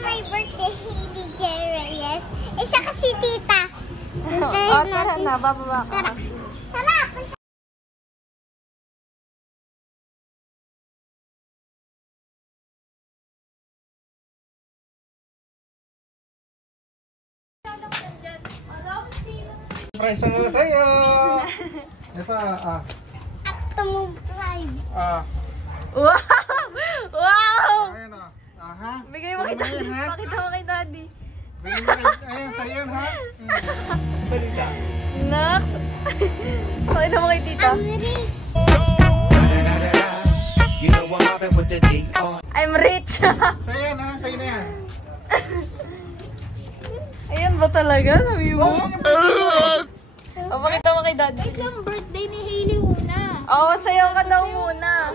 my birthday, Hailey Jerez. Isa kasi tita. Tara na, bababa ka. Tara. Surprise na sa'yo! Ito, At tumumplive. Wow! Wow! Ayan o. Ha? Bigay mo kay daddy. Pakita mo kay daddy. Bigay mo kay... Ayan, sa'yo yan, ha? Balita. Nax! Pakita mo kay tita. I'm rich. I'm rich! Sa'yo yan, ha? Sa'yo na yan. Ayan ba talaga? Sabi mo? Oh, Pakita mo kay daddy. Wait lang, birthday ni Hailey muna. Sayaw ka daw muna.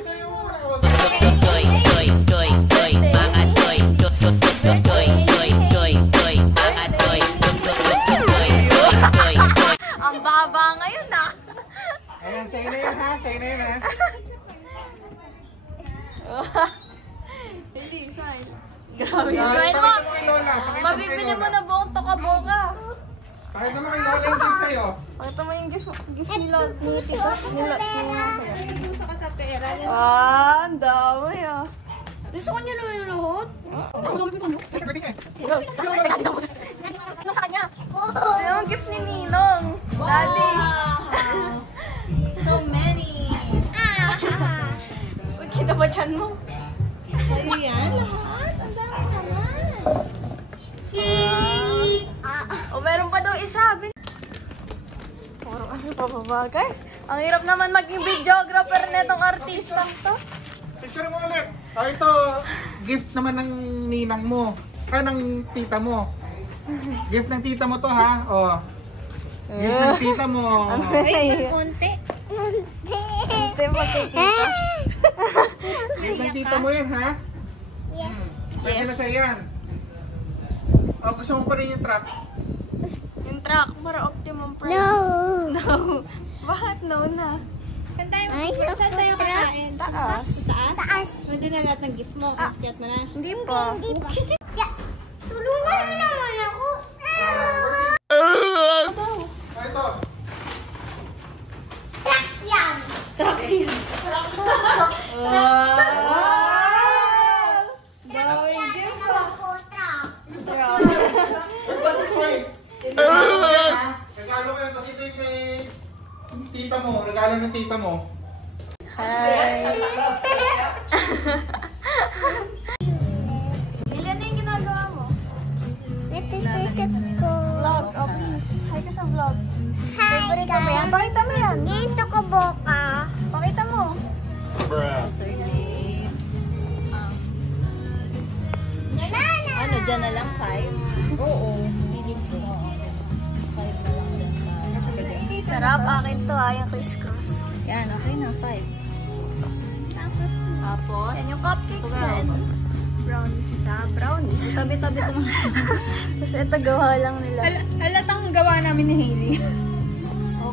Ang baba ngayon Ayan, sa'yo na yan, ha? Sa'yo na yan, ha? Hindi, smile. Grabe. Pakita Smile mo mo. kay Lola. Pakita mo kay Mabibili mo Lola. na buong toka-boka. Pakita mo kay Lola yung gift sa'yo. Pakita mo yung gift nila. Ni tita. Gusto ka sa pera. Ang dami Gusto ko niyo na yung lahat? Ako naman yung sandok. Pwede ka. Ano sa kanya? Yung gift ni Ninong. Daddy. So many. Uy, kita ba dyan mo? Sa'yo yan lahat? Ang dami naman. Meron pa daw isa. Parang ano pa ba, guys? Ang hirap naman maging videographer netong artistang to. Picture mo ulit. Ito, gift naman ng ninang mo. Ng tita mo. Gift ng tita mo to, ha? Gift ng tita mo. Ay, konti. Ito yung magkikita. Gift ng tita mo yan, ha? Yes. Pwede na sa'yo yan. Gusto mo pa rin yung truck? Yung truck para Optimum Prime. No. Bakit no na? Saan tayo kakain? Taas. Taas. Nandun na lahat ng gift mo. Kiyat mo na. Hindi pa. Hindi pa. Tulungan mo naman ako. Ito. Truck yan. Dami gift Ako, truck. Regalo ko yan kasi ito yung kay tita mo. Regalo ng tita mo. Hi. Ilan na yung ginagawa mo? Natitusap ko. Vlog. Please. Hi ka sa vlog. Hi, Favorite mo yan? guys. Pakita mo yan. Dito ko boka. Pakita mo. Banana. Ano, dyan na lang 5? Oo. Piling ko. 5 na lang dyan. Sarap. Akin to yung crisscross. Yan, okay na. 5. Tapos, Yan yung cupcakes mo. Brownies. Brownies. tabi-tabi ko mga. Tapos ito gawa lang nila. Halatang gawa namin ni Hailey.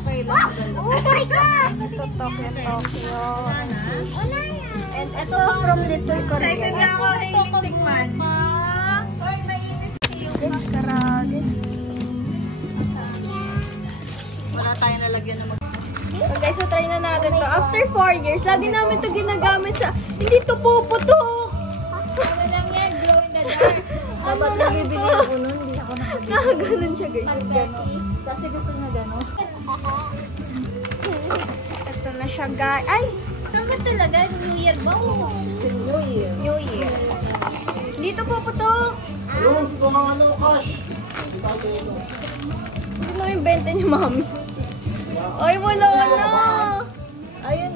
Okay lang. Oh my gosh. Ito Tokyo. Wala na. And ito from Little Korea. Excited na ako, Hailey, tikman. Hoy, mainit kayo. Guys, karage. Wala tayong lalagyan ng So guys, so try na natin to. After 4 years, lagi namin to ginagamit sa... Hindi to puputok! Ano lang yan? Glow in the dark. Dapat nabibili ako nun, hindi ako nakabili. Nakaganon siya guys. Kasi gusto niya gano'n. Ito na siya guys. Ay! Saan ba talaga? New Year ba? New Year. New Year. Dito puputok! Yung gusto ng ano, cash. Hindi na yung benta ni mami. Ay, wala na! Ayun.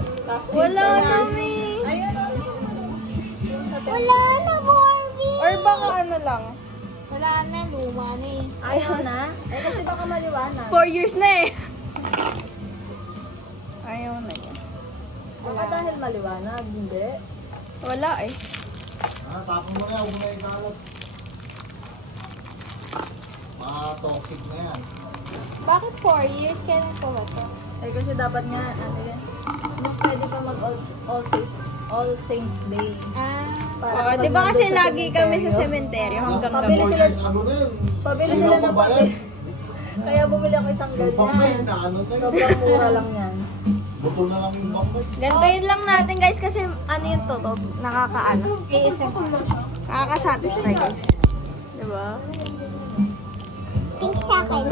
Wala na, May! Wala na, Barbie. Or baka ano lang. Wala na, luma na eh. Ayaw na? Eh, kasi baka maliwanag. 4 years na eh. Ayaw na yan. Baka dahil maliwanag, hindi. Wala eh. Tapon mo na, huwag mo na ikalot. Toxic na yan. Bakit 4 years? Kailan po ba ito? Eh, kasi dapat nga, ano yan, pwede pa mag-all safe. All Saints Day. Oh, di ba kasi lagi kami sa sementeryo hanggang gabi. Ano na yun? Pabili sila ng papel. Kaya bumili ako isang Pampay ganyan. na ano to yun? Sobrang mura lang yan. Buto na lang yung pampay. Gantayin lang natin guys kasi ano yung totoo, nakakaano. Nakaka-satisfy guys. Diba? Pink sa akin.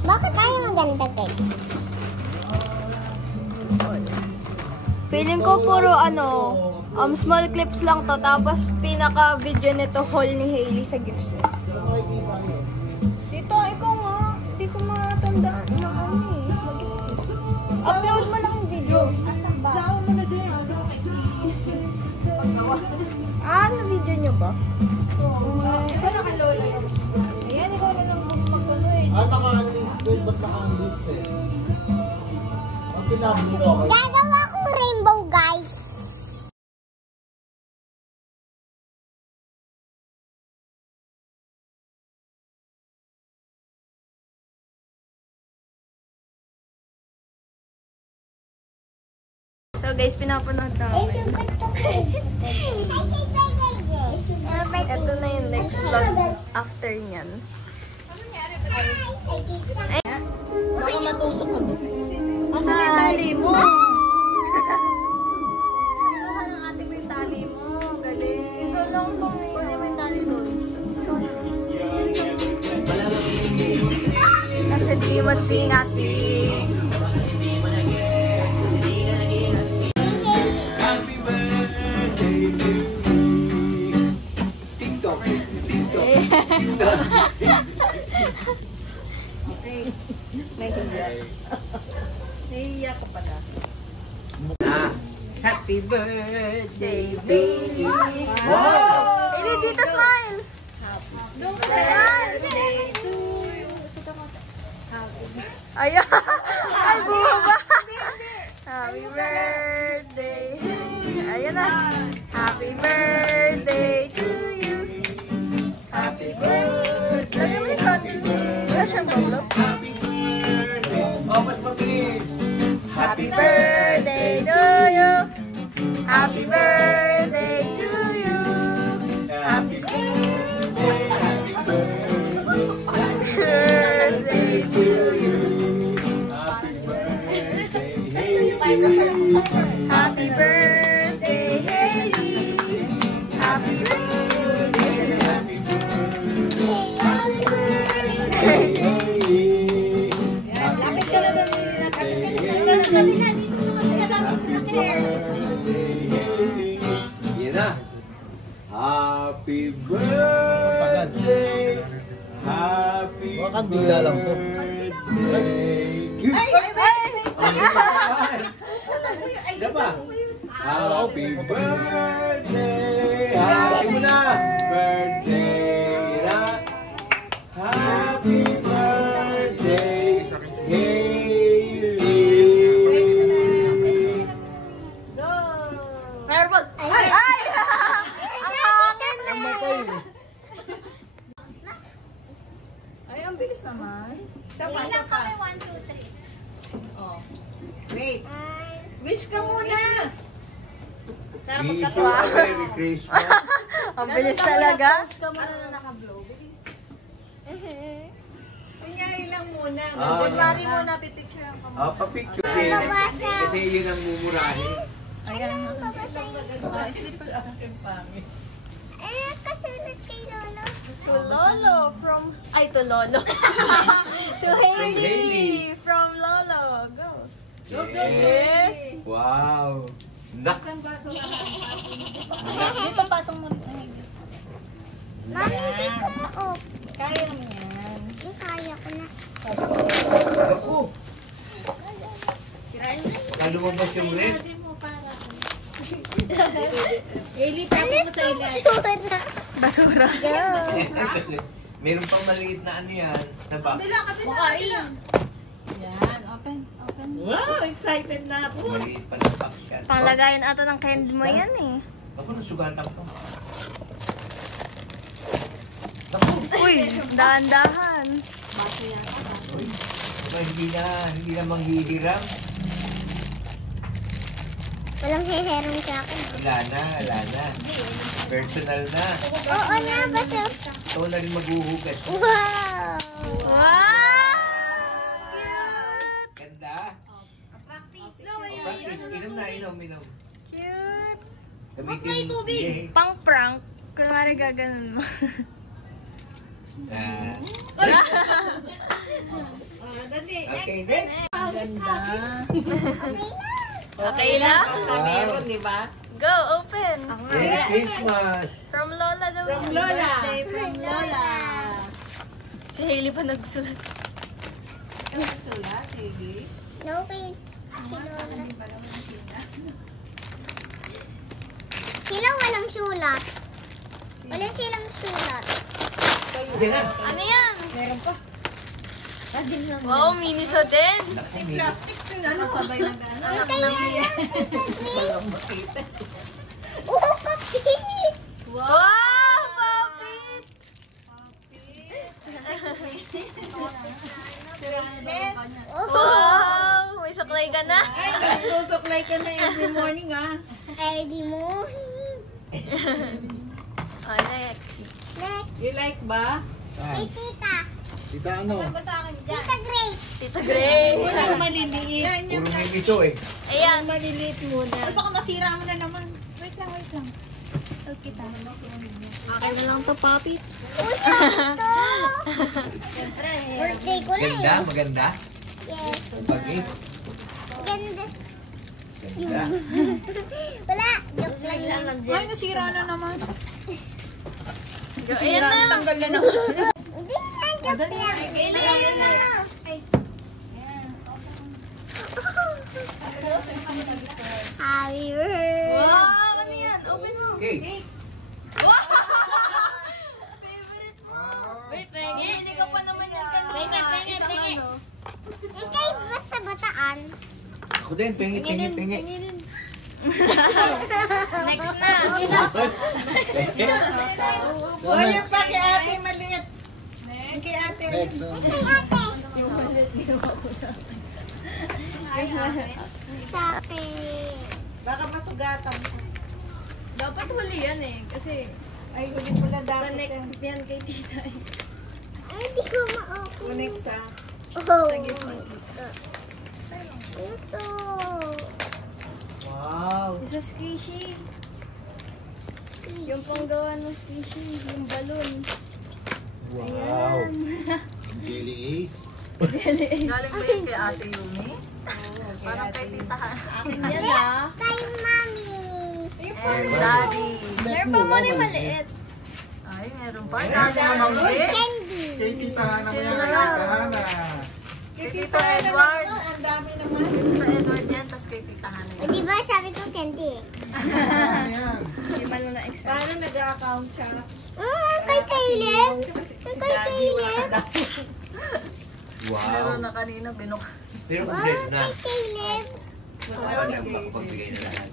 Bakit tayo maganda guys? Feeling ko puro ano, small clips lang to. Tapos pinaka-video nito haul ni Hailey sa gifts niya. Tito, ikaw nga. Hindi ko matandaan na ano eh. Upload mo lang yung video. Asan ba? Ano video nyo ba? Ikaw nakalola yan. Ayan, ikaw na lang magkulo eh. Naka-unlisted, ba't naka-unlisted? Ang pinabili ko, okay? Gagawa kong rainbow guys. So guys, pinapanood Eh, namin. super to. Ito na yung next vlog after nyan. Baka matusok ka doon. Asan yung tali mo? Kinuha ng ate mo yung tali mo. Galing. Isa lang to. Kunin mo yung tali doon. Kasi di masingasing. Nahihiya ka pala. Happy birthday to you. Wow! Ini dito smile! Birthday to you. Ayan! Ay, buha! Happy birthday! Ayan na! Happy birthday to you! Happy birthday! Lagyan mo yung candle. Wala siyang bawlo. Oh, mas mabilis. Happy birthday to you! Happy birthday to you! Happy birthday to you! Happy birthday, Hailey! Happy birthday! Happy birthday! Lapit ka na doon. Lapit ka na doon. Yan na. Happy birthday. Happy Mga kandila lang to. Diba? Happy birthday. Happy mo na. Birthday na. Happy birthday. Hailey. Fireball! Ay! Ay! Ang hangin eh! Ay, ang bilis naman. Sama, Ilan sama. kami? 1, 2, 3. Oh. Wait. Wish ka muna. Wish you a Merry Christmas. Ang bilis talaga. Post ka muna na naka-blow. Kunyari lang muna. Ah, Kunyari muna, pipicture ka mo. Papicture kasi yun ang mumurahin. Ayan. Eh, kasunod kay Lolo. To Lolo from... Ay, to Lolo. To Hailey Hailey. from Lolo. Go. Yes. Wow. Nak. Dito patong mo. Mami, hindi ko ma-off. Kaya naman yan. Hindi, kaya ko na. Ako. Lumabas yung red. Tapos mo sa ilan. Basura. Basura. Meron pang maliit na ano yan. Diba? Yan, open. Wow, excited na ako. Maliit pa ng box yan. Panglagayan ata ng candy mo yan eh. Ako nasugatan ko. Uy, dahan-dahan. Uy, hindi na manghihiram. So Walang heherong sa akin. Wala na. Personal na. Oo na, basta. Ito na rin maghuhugas. Wow! Wow! Ganda. Practice. Practice. Inom na, inom. Cute! Gamitin mo. Yay. Pang prank. Kunwari gaganon mo. Ah. Dali. Okay, next. Okay na? Basta meron, di ba? Go, open! Merry Christmas. From Lola daw. From Lola. From Lola. Si Hailey pa nagsulat. Ano sulat, Hailey? No pain. Sila walang sulat. Wala silang sulat. Hindi na. Ano yan? Wow, mini sa din. Naku, minis. Sabay na gano'n. Walang makita. Oh, kapit! Wow, Papit! Wow, may suklay ka na. Ay, nagsusuklay ka na every morning, ha? Early morning. Oh, next. Next. You like ba? Kay tita. Tita ano? Tita Grace. Tita Gray. Walang maliliit. Puro may ito eh. Ayan. Maliliit muna. Baka masira mo na naman. Wait lang. Okay, tama. Okay na lang to, Papit. Uy, sakto. Birthday ko na Ganda, eh. maganda. Yes. Pagi. Ganda. Ganda. Wala. Joke lang. Ay, nasira na naman. Ayan na. Tanggal na naman. Hindi na, joke lang. Ayan na. Happy birthday. Wow, ano yan? Open mo. Okay. Wait, pengi. Hindi ka pa naman yan kanina. Pengi. Ikay ba sa bataan? Ako din, pingi. Next na. O, yung pa kay ate maliit. Yung kay ate. Next. Sa akin. Baka masugatan ko. Dapat huli yan eh. Kasi Ay, ulit pala dapat yan. connect yan kay tita eh. Ay, di ko ma-open. Connect sa... Oh. Sige po. Ito. Wow. Isa squishy. Yung panggawa ng squishy. Yung balon. Wow. Jelly Ace. Galing ba yun kay Ate Yumi? Parang kay tita. Yan ah. Kay mami. Daddy. Meron pa mo rin maliit. Ay, meron pa. Dami naman ulit. Candy. Kay Tita Hana mo yan. Tita Hana. Kay Kay tita Tita Edward. Edward. Ang dami naman. Tita Edward yan, tas kay Tita Hana. O, di ba sabi ko candy? Ano yan? Hindi man lang na-exam. Paano nag-account siya? Kay Caleb. Si Kay Daddy wala Caleb. daw. Wow. Meron na kanina, binuk. Pero complete na. Kay Caleb. Ako na makapagbigay na lahat.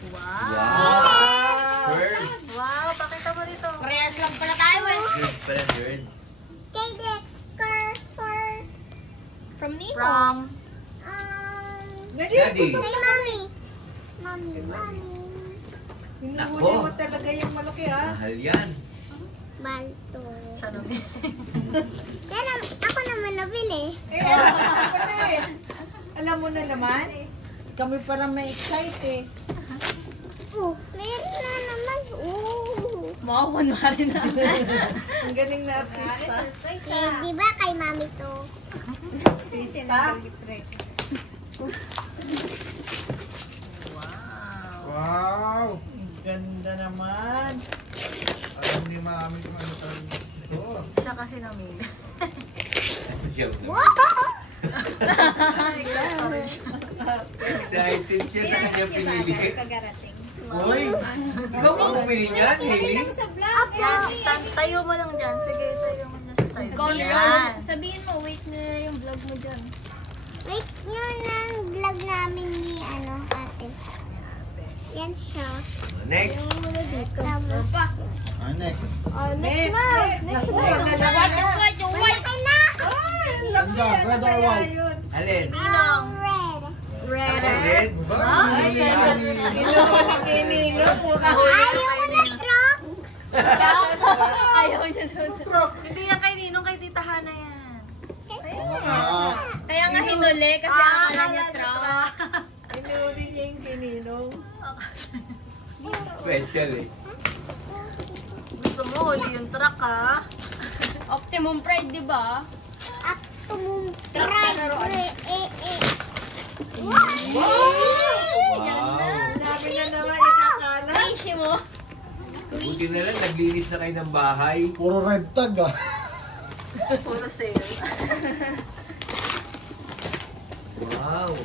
Wow. Wow. First. Wow, pakita mo rito. Parehas lang pala tayo eh. Good pala, girl. Kay Dexter for... From Nino. From Daddy. Kay mami. Mami. Hinuhuli mo talaga yung malaki, ha? Mahal yan. Balto. siya namin. Pero ako naman nabili. Eh, alam mo na pala eh. Alam mo na naman. Kami parang may excite eh. Oh, meron na naman. Oh. Makawan mo rin na. Ang galing na artista. Eh, di ba kay mami to? Artista. Wow! Ang ganda naman. Alam ni mami kung ano talaga ito. Siya kasi namili. Joke. Excited siya sa kanya pinili. Uy! Ikaw ba bumili niyan, Hailey? Yan, tayo mo lang dyan. Sige, tayo mo dyan sa side. Yan. Sabihin mo, wait na yung vlog mo dyan. Wait, yun ang vlog namin ni ate. Yan siya. Next. Yung muna dito. Pa. Next. Next na. Next Naku, na. nalaga na. Malaki na. Ay, laki. Ganda, Ano red or kaya white? yun? Alin? Red. Red? Ay, kinino. Ayoko na truck. Ayaw niya doon. Hindi yan kay Ninong, kay Tita Hana yan. Kaya nga hinuli kasi akala niya truck. Inuli niya yung kininong. Special eh. Gusto mo, huli yung truck ha? Optimum Pride, di ba? Optimum Pride. Dami na naman ikakala. Fishy mo. Buti na lang, naglinis na kayo ng bahay. Puro red tag ah. Puro sale. Wow.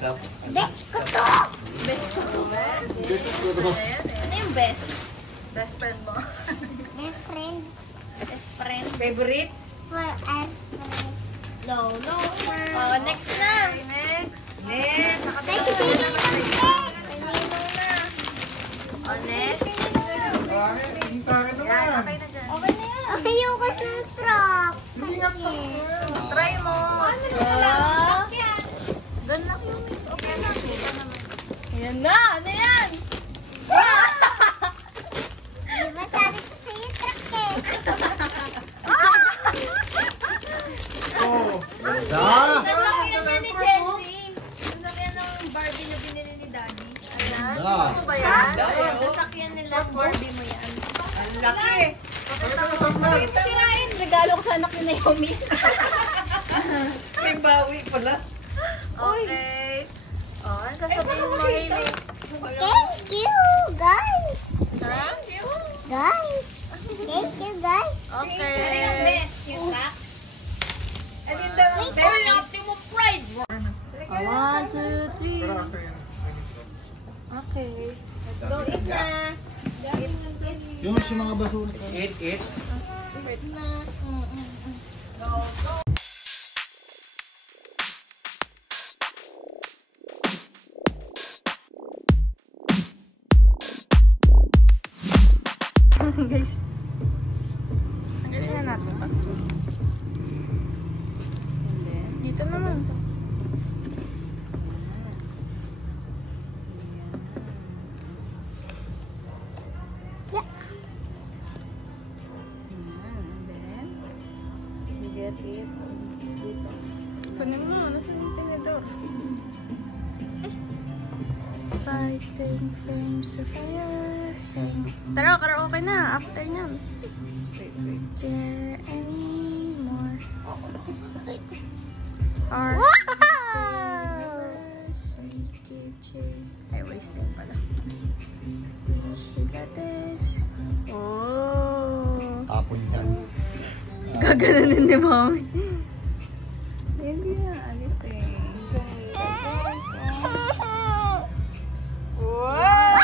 Tap. Best ko to. Best ko to. Ano yung best? Best friend mo. My friend Best friend. Favorite? for our friend. No. Oh, next na. Next. Next. Kay Ninong Oh, next. Marami, tingin sa akin Yan, naman. okay na dyan. Ayoko sa truck. Try mo. Oh. Doon lang yung okay lang. Kita naman. Ayan na. Ano yan? Diba sabi ko sa'yo truck eh. Oh. Ah! Sasakyan niya ni Chelsea. Sasakyan ng Barbie na binili ni Daddy. Ayan. Ah. Gusto mo ba yan? Sasakyan nila ng Barbie mo yan. Ang laki. Sirain. Regalo ko sa anak ni Naomi. May bawi pala. Okay. Oh, ano sasabihin mo, Hailey? Thank you, guys. Thank you. Guys. Thank you, guys. Okay. Best yung truck. Alin daw ang Or best? Optimum Pride. 1, 2, 3. Pero after yan. Okay. Let's go eat na. Yung si mga basura sa... Eat. Eat na. Guys. Tanggalin na natin ito. Dito naman. Kunin mo, nasa yung tinidor? Fighting flames of fire. Tara, karaoke na. After nyan. There anymore. Our universe, we keep chasing. Ay, wasting pala. We should let this. Oh. Tapon yan. Gaganunin ni Mami. Hindi na, alis eh. Wow!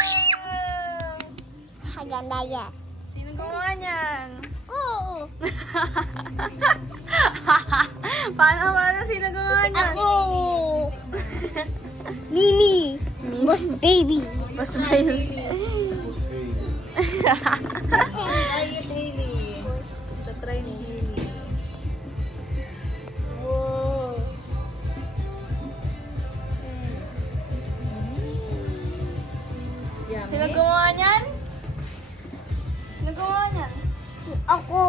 Maganda yan. Sino gumawa niyan? Oo. Paano? Sino gumawa niyan? Ako. Mimi. Boss baby. Basta ba yun? Try it, Hailey. Try ni Hailey. Wow. Yummy. Sino gumawa niyan? Sino gumawa niyan? Ako.